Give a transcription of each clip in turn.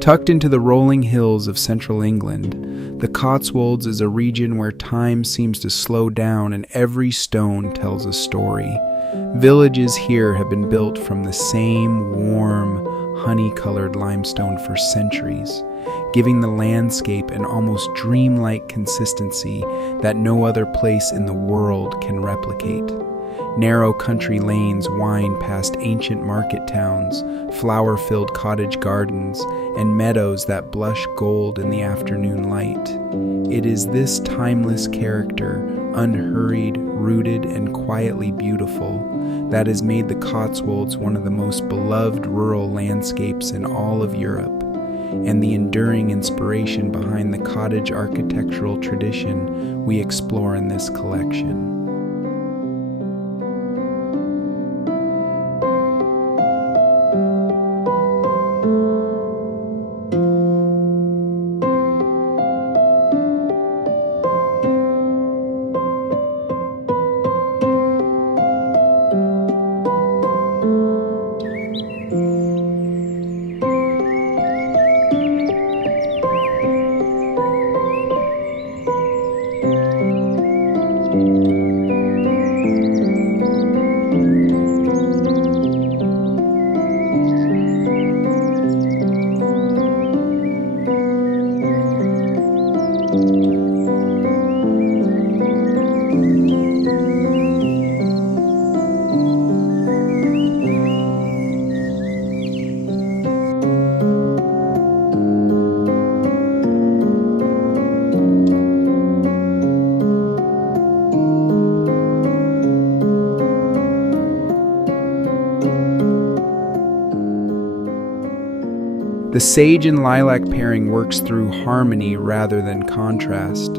Tucked into the rolling hills of central England, the Cotswolds is a region where time seems to slow down and every stone tells a story. Villages here have been built from the same warm, honey-colored limestone for centuries, giving the landscape an almost dreamlike consistency that no other place in the world can replicate. Narrow country lanes wind past ancient market towns, flower-filled cottage gardens, and meadows that blush gold in the afternoon light. It is this timeless character, unhurried, rooted, and quietly beautiful, that has made the Cotswolds one of the most beloved rural landscapes in all of Europe, and the enduring inspiration behind the cottage architectural tradition we explore in this collection. The sage and lilac pairing works through harmony rather than contrast.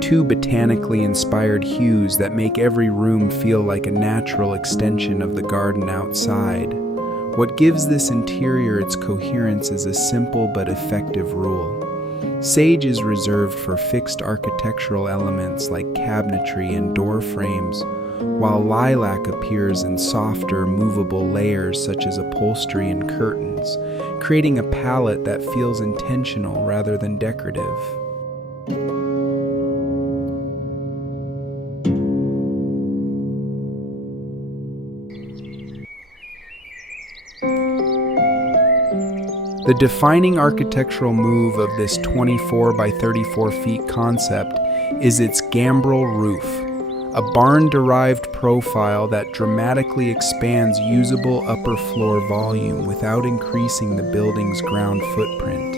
Two botanically inspired hues that make every room feel like a natural extension of the garden outside. What gives this interior its coherence is a simple but effective rule. Sage is reserved for fixed architectural elements like cabinetry and door frames, while lilac appears in softer, movable layers such as upholstery and curtains, creating a palette that feels intentional rather than decorative. The defining architectural move of this 24 by 34 feet concept is its gambrel roof, a barn-derived profile that dramatically expands usable upper floor volume without increasing the building's ground footprint,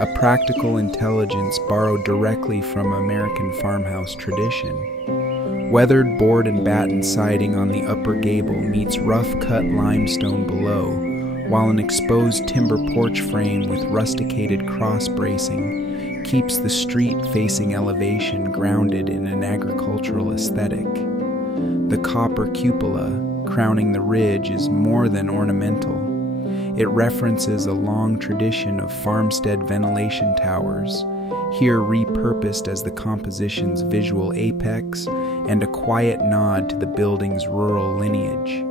a practical intelligence borrowed directly from American farmhouse tradition. Weathered board and batten siding on the upper gable meets rough-cut limestone below, while an exposed timber porch frame with rusticated cross bracing keeps the street-facing elevation grounded in an agricultural aesthetic. The copper cupola crowning the ridge is more than ornamental. It references a long tradition of farmstead ventilation towers, here repurposed as the composition's visual apex and a quiet nod to the building's rural lineage.